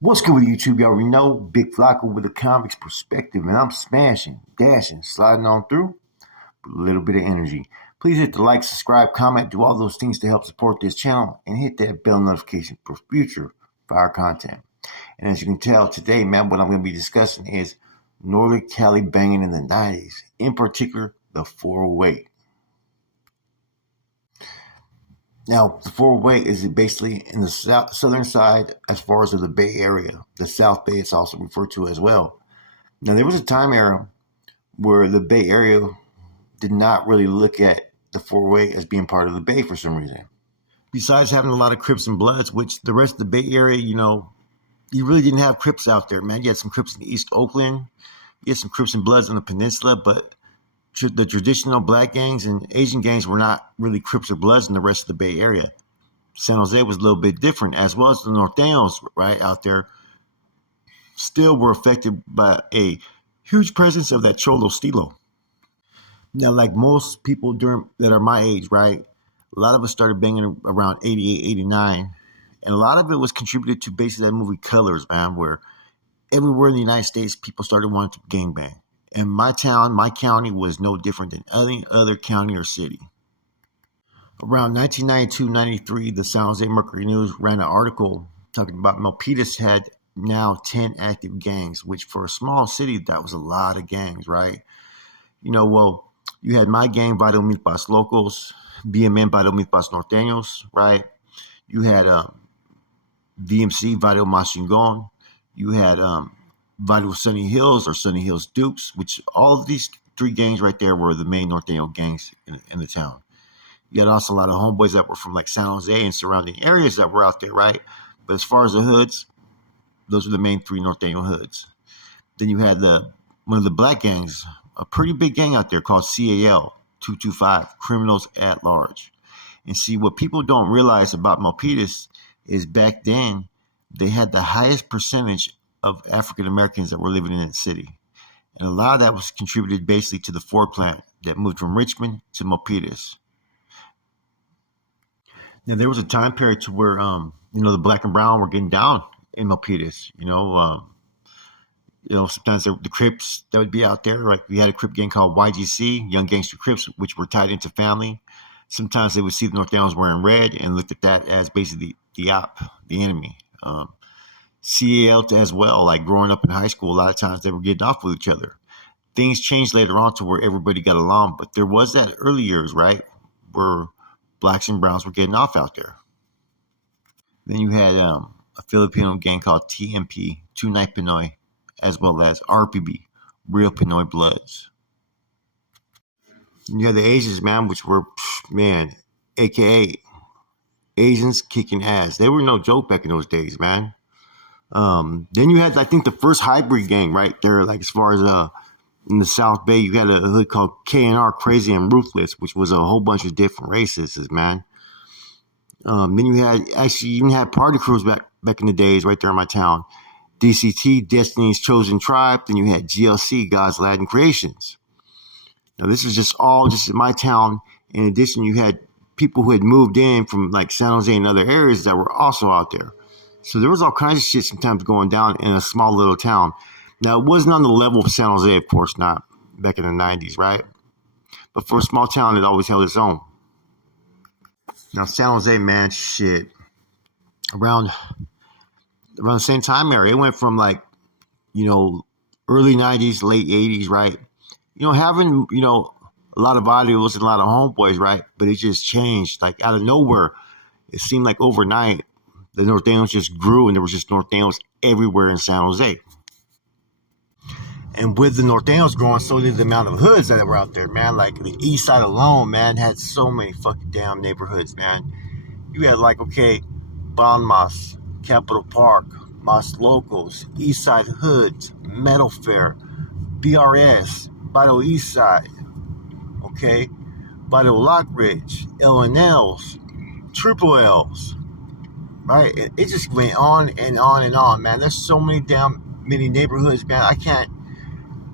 What's good with YouTube? Y'all already know Big Flocko with a comics perspective, and I'm smashing, dashing, sliding on through with a little bit of energy. Please hit the like, subscribe, comment, do all those things to help support this channel, and hit that bell notification for future fire content. And as you can tell today, man, what I'm going to be discussing is Northern Cali banging in the 90s, in particular, the 408. Now, the 408 is basically in the southern side as far as the Bay Area. The South Bay it's also referred to as well. Now, there was a time era where the Bay Area did not really look at the 408 as being part of the Bay for some reason. Besides having a lot of Crips and Bloods, which the rest of the Bay Area, you really didn't have Crips out there, man. You had some Crips in East Oakland. You had some Crips and Bloods on the peninsula, but the traditional black gangs and Asian gangs were not really Crips or Bloods in the rest of the Bay Area. San Jose was a little bit different, as well as the Norteños, right, out there still were affected by a huge presence of that Cholo Stilo. Now, like most people that are my age, right, a lot of us started banging around 88, 89, and a lot of it was contributed to basically that movie Colors, man, where everywhere in the United States, people started wanting to gangbang. And my town, my county was no different than any other county or city. Around 1992-93, the San Jose Mercury News ran an article talking about Milpitas had now 10 active gangs, which for a small city, that was a lot of gangs, right? You had my gang, Vital Milpas Locos, BMN, Vital Milpas Norteños, right? You had VMC, Vital Machingon. You had Vital Sunny Hills or Sunny Hills Dukes, which all of these three gangs right there were the main Norteño gangs in the town. You had also a lot of homeboys that were from like San Jose and surrounding areas that were out there, right? But as far as the hoods, those were the main three Norteño hoods. Then you had one of the black gangs, a pretty big gang out there called CAL 225, Criminals at Large. And see, what people don't realize about Milpitas is back then they had the highest percentage of African Americans that were living in that city. And a lot of that was contributed basically to the Ford plant that moved from Richmond to Milpitas. Now, there was a time period to where, the black and brown were getting down in Milpitas. Sometimes the Crips that would be out there, like we had a Crip gang called YGC, Young Gangster Crips, which were tied into family. Sometimes they would see the Norteños wearing red and looked at that as basically the enemy. CAL as well, like growing up in high school, a lot of times they were getting off with each other. Things changed later on to where everybody got along, but there was that early years, right, where blacks and browns were getting off out there. Then you had a Filipino gang called TMP, Tunay Pinoy, as well as RPB, Real Pinoy Bloods. And you had the Asians, man, which were, AKA Asians kicking ass. They were no joke back in those days, man. Then you had, I think, the first hybrid gang right there, like as far as in the South Bay, you had a hood called KNR, Crazy and Ruthless, which was a whole bunch of different races, man. Then you even had party crews back in the days right there in my town. DCT, Destiny's Chosen Tribe. Then you had GLC, God's Latin Creations. Now, this was just in my town. In addition, you had people who had moved in from like San Jose and other areas that were also out there. So there was all kinds of shit sometimes going down in a small little town. Now, it wasn't on the level of San Jose, of course not, back in the 90s, right? But for a small town, it always held its own. Now, San Jose, man, shit. Around the same time area, it went from like, early 90s, late 80s, right? Having, a lot of audios and a lot of homeboys, right? But it just changed. Like out of nowhere, it seemed like overnight, the Norteños just grew and there was just Norteños everywhere in San Jose. And with the Norteños growing, so did the amount of hoods that were out there, man. Like the east side alone, man, had so many fucking damn neighborhoods, man. You had like, Banmas, Capitol Park, Mas Locos, East Side Hoods, Metal Fair, BRS, Vital East Side, Vital Lockridge, L&Ls, Triple L's, right? It just went on and on and on, man. There's so many neighborhoods, man.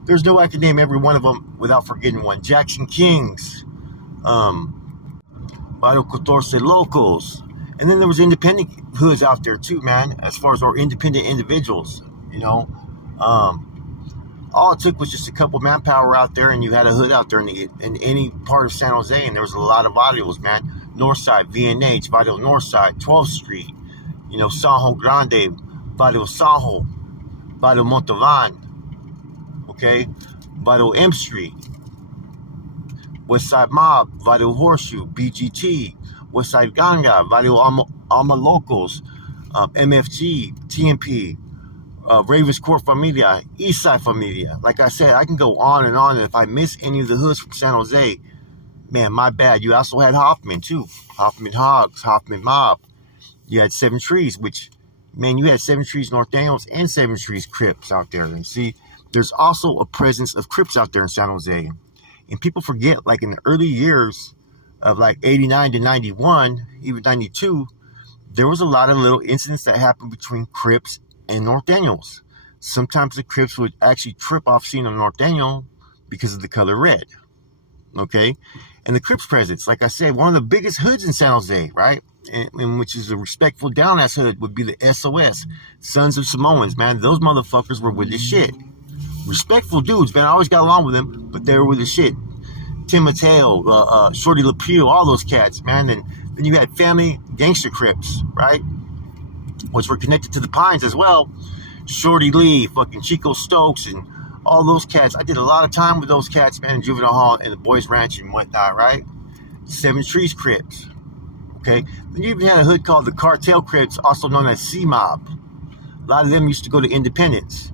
There's no way I can name every one of them without forgetting one. Jackson Kings, Vital 14 Locos, And then there was independent hoods out there too, man, as far as our independent individuals, you know. All it took was just a couple manpower out there, and you had a hood out there in any part of San Jose, and there was a lot of barrios, man. Northside, VNH, Barrio Northside, 12th Street, you know, Sanjo Grande, Barrio Sanjo, Barrio Montalban, okay, Barrio M Street, Westside Mob, Barrio Horseshoe, BGT, Westside Ganga, Barrio Alma Locals, MFG, TMP, Ravens Core Familia, Eastside Familia. Like I said, I can go on, and if I miss any of the hoods from San Jose, man, my bad. You also had Hoffman, too. Hoffman Hogs, Hoffman Mob. You had Seven Trees, which, man, you had Seven Trees North Daniels and Seven Trees Crips out there. And see, there's also a presence of Crips out there in San Jose. And people forget, like in the early years of like 89 to 91, even 92, there was a lot of little incidents that happened between Crips and North Daniels. Sometimes the Crips would actually trip off seeing a North Daniel because of the color red. Okay? And the Crips presence, like I said, one of the biggest hoods in San Jose, right? And which is a respectful down-ass hood, would be the SOS, Sons of Samoans, man. Those motherfuckers were with the shit. Respectful dudes, man. I always got along with them, but they were with the shit. Tim Mateo, Shorty LaPue, all those cats, man. And then you had Family Gangster Crips, right? Which were connected to the Pines as well. Shorty Lee, fucking Chico Stokes, and all those cats. I did a lot of time with those cats, man, in Juvenile Hall and the Boys Ranch and whatnot, right? Seven Trees Crips, okay? Then you even had a hood called the Cartel Crips, also known as C-Mob. A lot of them used to go to Independence.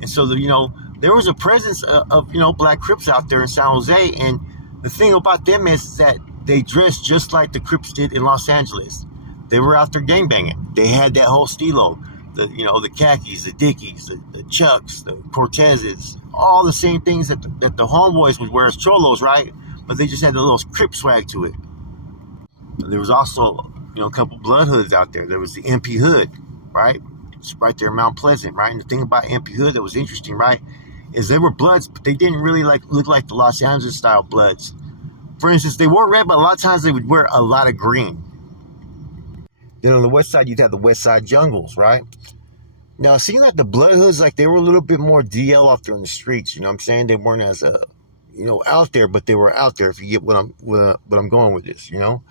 And so, you know, there was a presence of, you know, black Crips out there in San Jose. And the thing about them is that they dressed just like the Crips did in Los Angeles. They were out there gangbanging. They had that whole stilo. The, you know, the khakis, the dickies, the chucks, the Cortezes, all the same things that the homeboys would wear as cholos, right? But they just had the little Crip swag to it. There was also, you know, a couple blood hoods out there. There was the MP Hood, right? It's right there in Mount Pleasant, right? And the thing about MP Hood that was interesting, right, is they were Bloods, but they didn't really look like the Los Angeles style Bloods. For instance, they wore red, but a lot of times they would wear a lot of green. Then on the west side, you'd have the West Side Jungles, right? Now, it seemed like the Blood Hoods, like they were a little bit more DL out there in the streets. You know what I'm saying? They weren't as, you know, out there, but they were out there. If you get what I'm going with this, you know.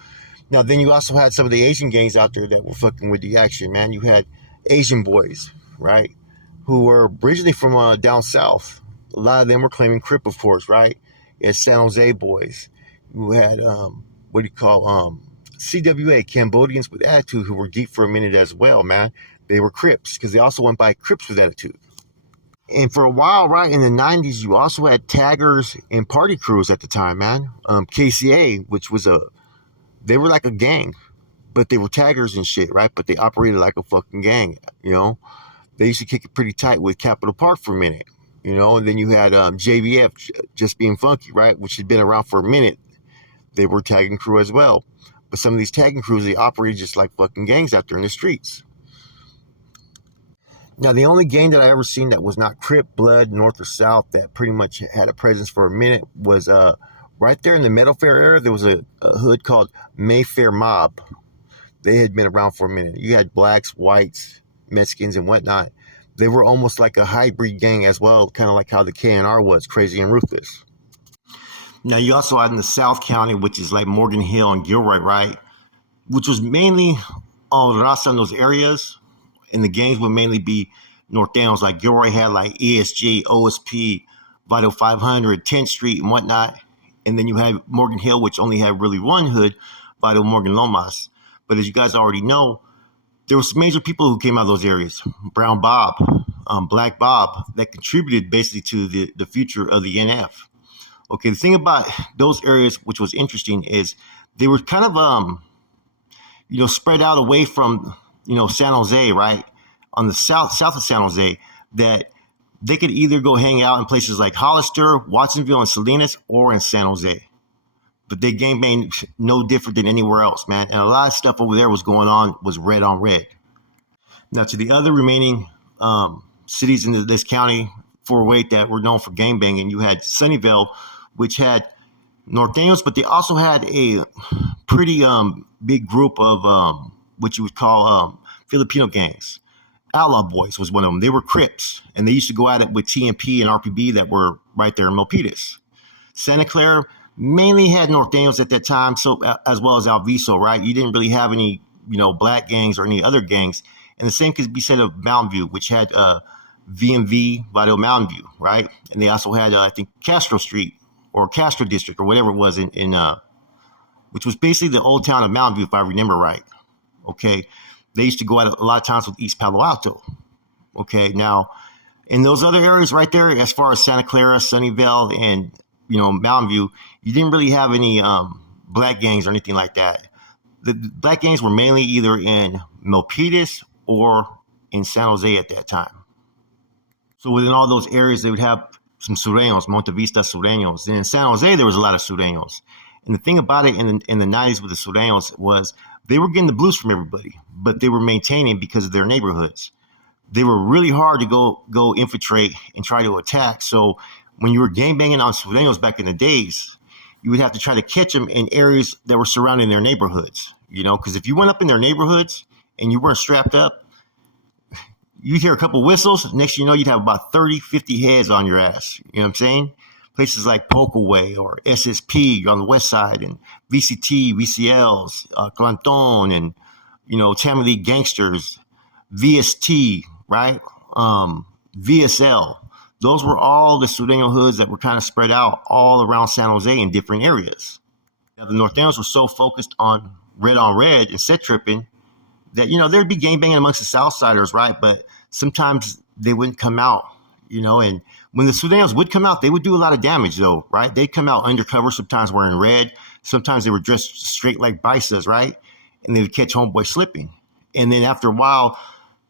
Now, then you also had some of the Asian gangs out there that were fucking with the action, man. You had Asian boys, right, who were originally from down south. A lot of them were claiming Crip, of course, right? You had San Jose boys. You had what do you call CWA, Cambodians with Attitude, who were deep for a minute as well, man. They were Crips, because they also went by Crips with Attitude. And for a while, right, in the 90s, you also had taggers and party crews at the time, man. KCA, which was they were like a gang, but they were taggers and shit, right? But they operated like a fucking gang, you know? They used to kick it pretty tight with Capitol Park for a minute, you know? And then you had JBF, Just Being Funky, right? Which had been around for a minute. They were tagging crew as well. But some of these tagging crews, they operated just like fucking gangs out there in the streets. Now, the only gang that I ever seen that was not Crip, Blood, North or South, that pretty much had a presence for a minute was right there in the Meadow Fair area. There was a hood called Mayfair Mob. They had been around for a minute. You had blacks, whites, Mexicans, and whatnot. They were almost like a hybrid gang as well, kind of like how the KNR was, Crazy and Ruthless. Now, you also had in the South County, which is like Morgan Hill and Gilroy, right? Which was mainly all raza in those areas. And the gangs would mainly be North Downs. Like Gilroy had like ESG, OSP, Vital 500, 10th Street and whatnot. And then you had Morgan Hill, which only had really one hood, Vital Morgan Lomas. But as you guys already know, there were some major people who came out of those areas. Brown Bob, Black Bob, that contributed basically to the future of the NF. Okay, the thing about those areas, which was interesting, is they were kind of, you know, spread out away from, you know, San Jose, right? On the south of San Jose, that they could either go hang out in places like Hollister, Watsonville, and Salinas, or in San Jose. But they gangbanged no different than anywhere else, man. And a lot of stuff over there was going on, was red on red. Now, to the other remaining cities in this county, 408, that were known for gangbanging, you had Sunnyvale, which had North Daniels, but they also had a pretty big group of what you would call Filipino gangs. Outlaw Boys was one of them. They were Crips, and they used to go at it with TMP and RPB that were right there in Milpitas. Santa Clara mainly had Norteños at that time, so as well as Alviso, right? You didn't really have any, black gangs or any other gangs. And the same could be said of Mountain View, which had VMV, Barrio Mountain View, right? And they also had, I think, Castro Street or Castro District or whatever it was in which was basically the old town of Mountain View, if I remember right. Okay. They used to go out a lot of times with East Palo Alto. Okay. Now, in those other areas right there, as far as Santa Clara, Sunnyvale, and, Mountain View, you didn't really have any black gangs or anything like that. The black gangs were mainly either in Milpitas or in San Jose at that time. So within all those areas, they would have some Sureños, Monte Vista Sureños. And in San Jose, there was a lot of Sureños. And the thing about it in the 90s with the Sureños was they were getting the blues from everybody, but they were maintaining because of their neighborhoods. They were really hard to go infiltrate and try to attack. So when you were gangbanging on Sureños back in the days, you would have to try to catch them in areas that were surrounding their neighborhoods, because if you went up in their neighborhoods and you weren't strapped up, you'd hear a couple whistles. Next thing you know, you'd have about 30, 50 heads on your ass. You know what I'm saying? Places like Pokeway or SSP on the west side, and VCT, VCLs, Clanton, and, Tammy Lee Gangsters, VST, right? VSL. Those were all the Sureño hoods that were kind of spread out all around San Jose in different areas. Now, the Norteños were so focused on red and set tripping that, there'd be gangbanging amongst the Southsiders, right? But sometimes they wouldn't come out, and when the Sureños would come out, they would do a lot of damage, though, right? They'd come out undercover, sometimes wearing red. Sometimes they were dressed straight like Baisas, right? And they would catch homeboys slipping. And then after a while,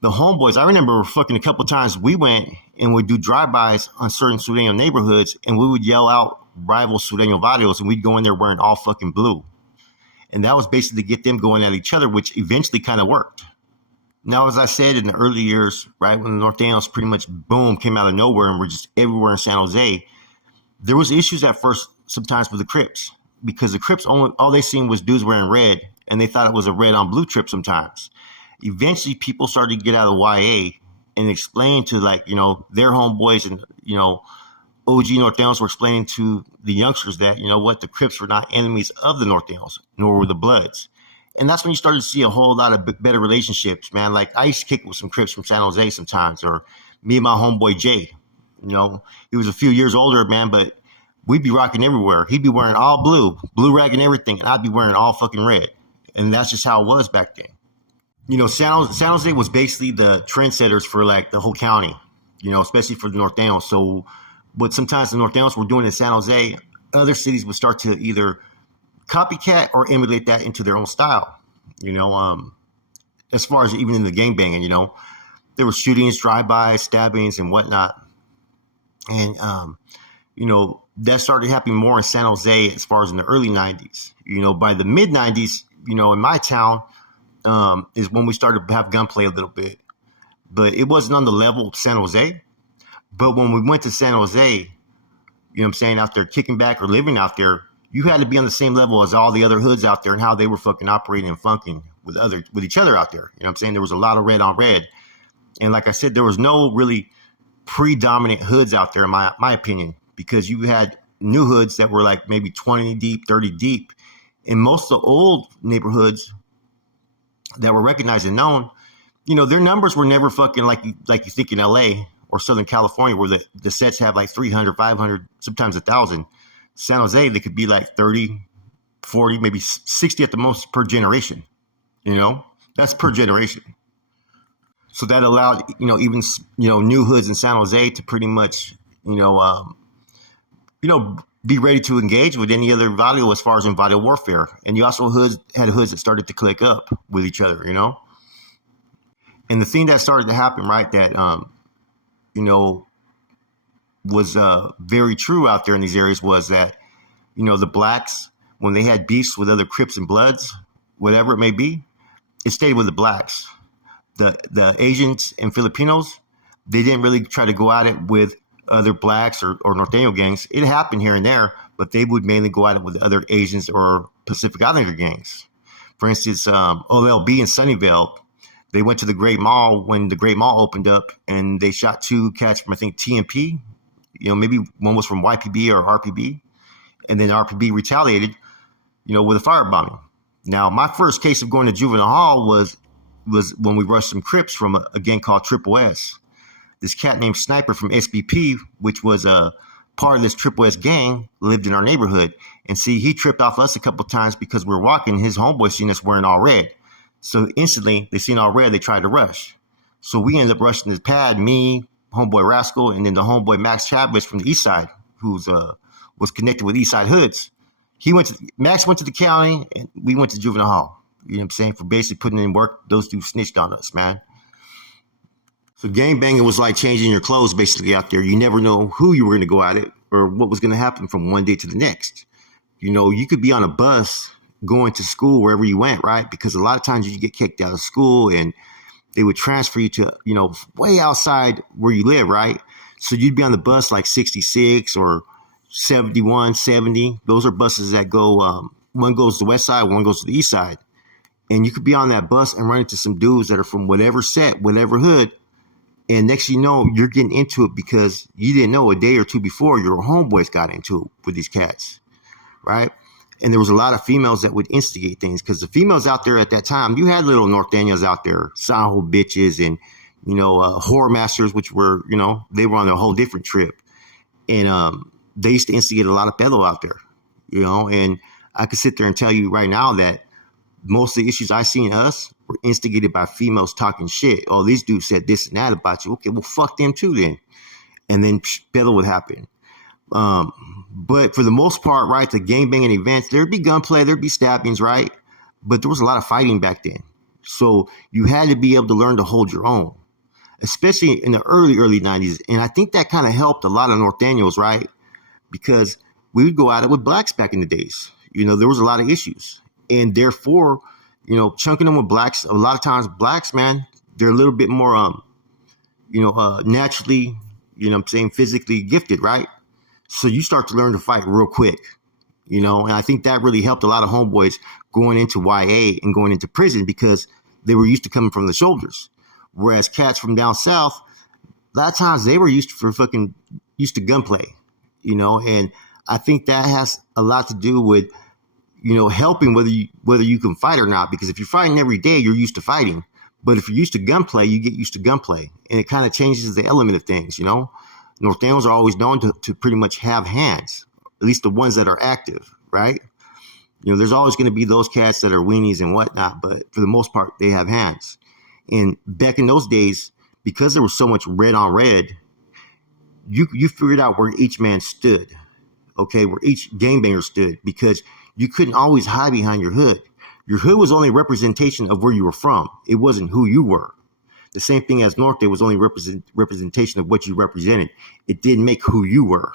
the homeboys, I remember fucking a couple times we went and would do drive-bys on certain Sureño neighborhoods, and we would yell out rival Sureño barrios, and we'd go in there wearing all fucking blue. And that was basically to get them going at each other, which eventually kind of worked. Now, as I said in the early years, right, when the Norteños pretty much, boom, came out of nowhere and were just everywhere in San Jose, there was issues at first sometimes with the Crips, because the Crips, all they seen was dudes wearing red, and they thought it was a red on blue trip sometimes. Eventually, people started to get out of YA and explain to, their homeboys and, OG Norteños were explaining to the youngsters that, the Crips were not enemies of the Norteños, nor were the Bloods. And that's when you started to see a whole lot of better relationships, man. Like, I used to kick with some Crips from San Jose sometimes, or me and my homeboy Jay. He was a few years older, man, but we'd be rocking everywhere. He'd be wearing all blue rag and everything, and I'd be wearing all fucking red. And that's just how it was back then. San Jose was basically the trendsetters for, the whole county, especially for the Norteños. So what sometimes the Norteños were doing in San Jose, other cities would start to either copycat or emulate that into their own style, as far as even in the gangbanging, there were shootings, drive-bys, stabbings, and whatnot. And, that started happening more in San Jose as far as in the early 90s. By the mid-90s, in my town, is when we started to have gunplay a little bit. But it wasn't on the level of San Jose. But when we went to San Jose, out there kicking back or living out there, you had to be on the same level as all the other hoods out there and how they were fucking operating and funking with each other out there. There was a lot of red on red. And like I said, there was no really predominant hoods out there, in my opinion, because you had new hoods that were like maybe 20 deep, 30 deep. And most of the old neighborhoods that were recognized and known, their numbers were never fucking like you think in LA or Southern California, where the sets have like 300, 500, sometimes 1,000. San Jose, they could be like 30, 40, maybe 60 at the most per generation. That's per generation. So that allowed, even, new hoods in San Jose to pretty much, be ready to engage with any other value as far as in value warfare. And you also had hoods that started to click up with each other, And the thing that started to happen, right, that, was very true out there in these areas was that, the blacks, when they had beefs with other Crips and Bloods, whatever it may be, it stayed with the blacks. The Asians and Filipinos, they didn't really try to go at it with other blacks or Norteño gangs. It happened here and there, but they would mainly go at it with other Asians or Pacific Islander gangs. For instance, OLB in Sunnyvale, they went to the Great Mall when the Great Mall opened up, and they shot 2 cats from, I think, TMP. Maybe one was from YPB or RPB, and then RPB retaliated, with a firebombing. Now, my first case of going to juvenile hall was when we rushed some Crips from a gang called Triple S. This cat named Sniper from SBP, which was a part of this Triple S gang, lived in our neighborhood. And see, he tripped off us a couple of times because we were walking. His homeboy seen us wearing all red. So instantly, they seen all red, they tried to rush. So we ended up rushing his pad, me, homeboy Rascal, and then the homeboy Max Chavez from the east side, who's was connected with East Side Hoods. Max went to the county, and we went to juvenile hall. You know what I'm saying? For basically putting in work, those dudes snitched on us, man. So gang banging was like changing your clothes basically out there. You never know who you were going to go at it or what was going to happen from one day to the next. You could be on a bus going to school wherever you went, right? Because a lot of times you get kicked out of school and they would transfer you to, way outside where you live, right? So you'd be on the bus like 66 or 71, 70. Those are buses that go, one goes to the west side, one goes to the east side. And you could be on that bus and run into some dudes that are from whatever set, whatever hood. And next thing you know, you're getting into it because you didn't know a day or two before your homeboys got into it with these cats, right? And there was a lot of females that would instigate things because the females out there at that time, you had little North Daniels out there, Sanho bitches and, whore masters, which were, they were on a whole different trip. And they used to instigate a lot of pedo out there, and I could sit there and tell you right now that most of the issues I seen us were instigated by females talking shit. Oh, these dudes said this and that about you. Okay, well, fuck them too then. And then pedo would happen. But for the most part, right, the gangbanging events, there'd be gunplay, there'd be stabbings, right? But there was a lot of fighting back then. So you had to be able to learn to hold your own, especially in the early 90s. And I think that kind of helped a lot of North Daniels, right? Because we would go at it with blacks back in the days. There was a lot of issues. And therefore, chunking them with blacks, a lot of times blacks, man, they're a little bit more, naturally, physically gifted, right? So you start to learn to fight real quick, and I think that really helped a lot of homeboys going into YA and going into prison because they were used to coming from the shoulders. Whereas cats from down south, a lot of times they were used to gunplay, and I think that has a lot to do with, helping whether you can fight or not, because if you're fighting every day, you're used to fighting. But if you're used to gunplay, you get used to gunplay, and it kind of changes the element of things, North Daniels are always known to pretty much have hands, at least the ones that are active, right? There's always going to be those cats that are weenies and whatnot, but for the most part, they have hands. And back in those days, because there was so much red on red, you figured out where each man stood, okay, where each gangbanger stood, because you couldn't always hide behind your hood. Your hood was only a representation of where you were from. It wasn't who you were. The same thing as North Day was only representation of what you represented. It didn't make who you were.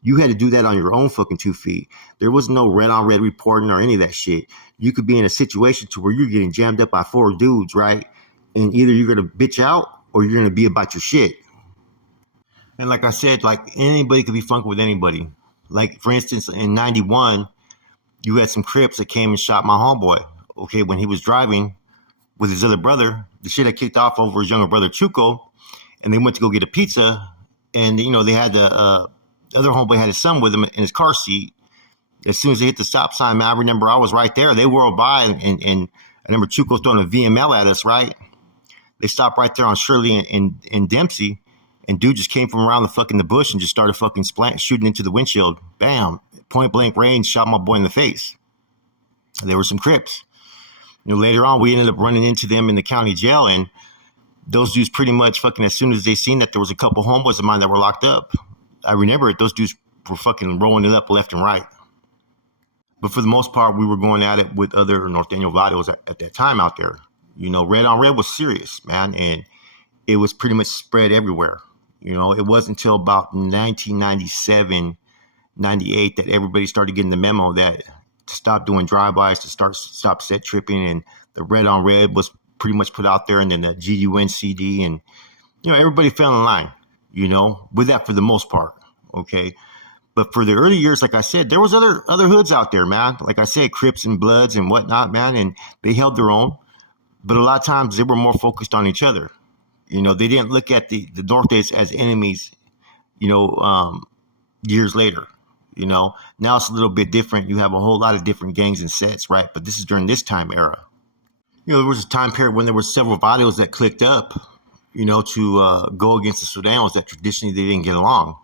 You had to do that on your own fucking 2 feet. There was no red on red reporting or any of that shit. You could be in a situation to where you're getting jammed up by 4 dudes, right? And either you're going to bitch out or you're going to be about your shit. And like I said, like anybody could be funky with anybody. Like, for instance, in 91, you had some Crips that came and shot my homeboy, okay, when he was driving with his other brother. The shit had kicked off over his younger brother, Chuco, and they went to go get a pizza. And, they had the other homeboy had his son with him in his car seat. As soon as they hit the stop sign, man, I remember I was right there. They whirled by, and I remember Chuco throwing a VML at us, right? They stopped right there on Shirley and Dempsey, and dude just came from around the bush and just started fucking shooting into the windshield. Bam. Point blank range, shot my boy in the face. There were some Crips. Later on, we ended up running into them in the county jail, and those dudes pretty much fucking, as soon as they seen that there was a couple homeboys of mine that were locked up, I remember it, those dudes were fucking rolling it up left and right. But for the most part, we were going at it with other North Daniel Vados at that time out there. Red on red was serious, man, and it was pretty much spread everywhere. It wasn't until about 1997, 98 that everybody started getting the memo that to stop doing drive-bys, to stop set tripping, and the red on red was pretty much put out there, and then the GUN CD, and everybody fell in line, with that for the most part, okay. But for the early years, like I said, there was other hoods out there, man. Like I said, Crips and Bloods and whatnot, man, and they held their own. But a lot of times they were more focused on each other. They didn't look at the Nortes as enemies, years later. Now it's a little bit different. You have a whole lot of different gangs and sets, right? But this is during this time era. There was a time period when there were several barrios that clicked up, to go against the Sudanos that traditionally they didn't get along.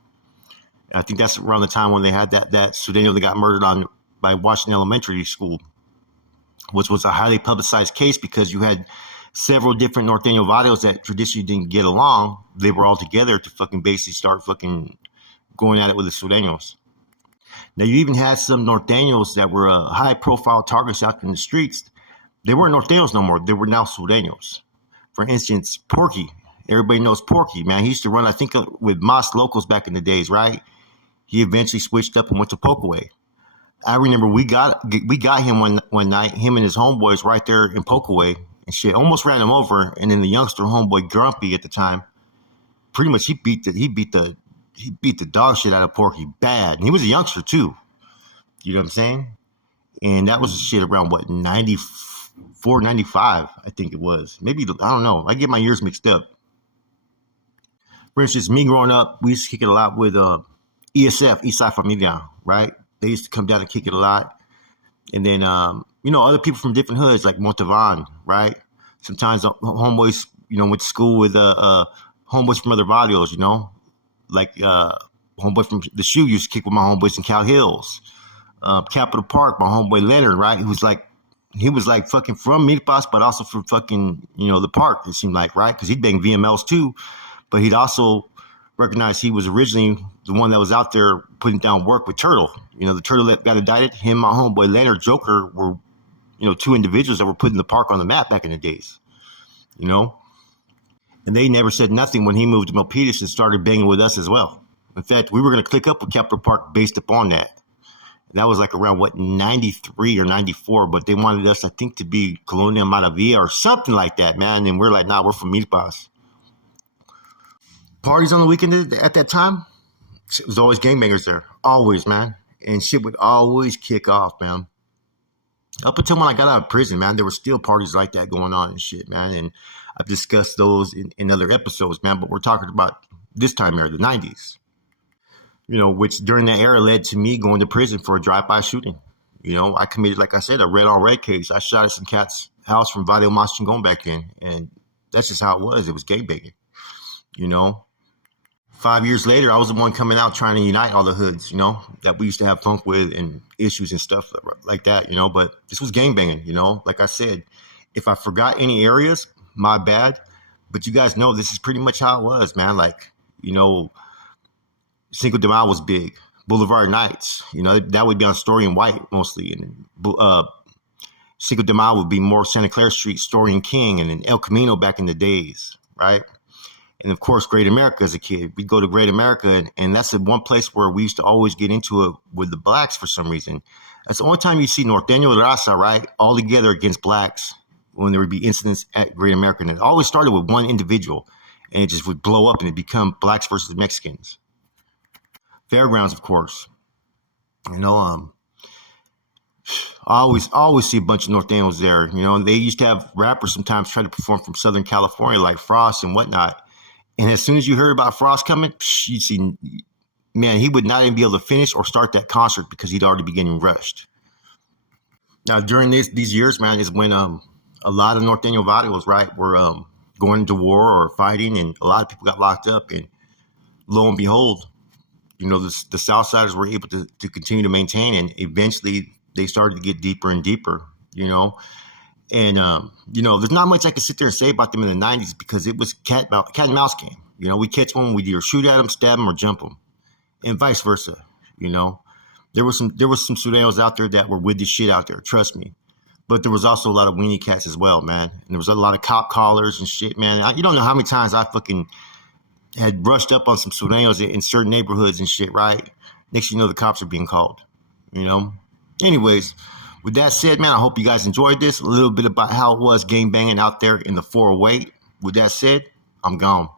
And I think that's around the time when they had that Sudano that got murdered by Washington Elementary School, which was a highly publicized case because you had several different Norteño barrios that traditionally didn't get along. They were all together to fucking basically start fucking going at it with the Sudanos. Now, you even had some Norteños that were high-profile targets out in the streets. They weren't Norteños no more. They were now Sureños. For instance, Porky. Everybody knows Porky, man. He used to run, I think, with Mas Locals back in the days, right? He eventually switched up and went to Pokeway. I remember we got him one night, him and his homeboys right there in Pokeway and shit. Almost ran him over, and then the youngster homeboy Grumpy at the time, pretty much he beat the dog shit out of Porky bad. And he was a youngster too. You know what I'm saying? And that was shit around 94, 95, I think it was. Maybe, I don't know. I get my years mixed up. For instance, me growing up, we used to kick it a lot with ESF, Eastside Familia, right? They used to come down and kick it a lot. And then, other people from different hoods like Montalvan, right? Sometimes homeboys, went to school with homeboys from other barrios, like homeboy from the shoe used to kick with my homeboys in Cal Hills. Capitol Park, my homeboy Leonard, right? He was like fucking from Milpitas, but also from fucking, the park, it seemed like, right? Because he'd bang VMLs too, but he'd also recognize he was originally the one that was out there putting down work with Turtle. The Turtle that got indicted, him, my homeboy Leonard, Joker were, two individuals that were putting the park on the map back in the days, And they never said nothing when he moved to Milpitas and started banging with us as well. In fact, we were going to click up with Capitol Park based upon that. That was like around 93 or 94, but they wanted us, I think, to be Colonia Maravilla or something like that, man. And we're like, nah, we're from Milpas. Parties on the weekend at that time, it was always gangbangers there. Always, man. And shit would always kick off, man. Up until when I got out of prison, man, there were still parties like that going on and shit, man. And I've discussed those in other episodes, man. But we're talking about this time era, the 90s. Which during that era led to me going to prison for a drive-by shooting. I committed, like I said, a red-on-red case. I shot at some cat's house from Valle Mas Chingon back then. And that's just how it was. It was gangbanging, 5 years later, I was the one coming out trying to unite all the hoods, that we used to have funk with and issues and stuff like that, But this was gangbanging, Like I said, if I forgot any areas, my bad. But you guys know this is pretty much how it was, man. Like, Cinco de Mayo was big. Boulevard Nights, that would be on Story and White mostly. And Cinco de Mayo would be more Santa Clara Street, Story and King, and then El Camino back in the days, right? And of course, Great America as a kid. We'd go to Great America, and that's the one place where we used to always get into it with the blacks for some reason. That's the only time you see Norteño Raza, right, all together against blacks when there would be incidents at Great America. And it always started with one individual, and it just would blow up and it'd become blacks versus Mexicans. Fairgrounds, of course. I always see a bunch of Norteños there. They used to have rappers sometimes try to perform from Southern California like Frost and whatnot. And as soon as you heard about Frost coming, you'd see, man, he would not even be able to finish or start that concert because he'd already be getting rushed. Now, during these years, man, is when a lot of Norteño barrios, right, were going into war or fighting, and a lot of people got locked up. And lo and behold, the Southsiders were able to continue to maintain, and eventually they started to get deeper and deeper, And, there's not much I can sit there and say about them in the 90s because it was cat and mouse game. We catch one, we'd either shoot at them, stab them, or jump them, and vice versa. There was some Sudanos out there that were with this shit out there, trust me. But there was also a lot of weenie cats as well, man. And there was a lot of cop callers and shit, man. You don't know how many times I fucking had brushed up on some Sudanos in certain neighborhoods and shit, right? Next thing you know, the cops are being called, Anyways, with that said, man, I hope you guys enjoyed this. A little bit about how it was gang banging out there in the 408. With that said, I'm gone.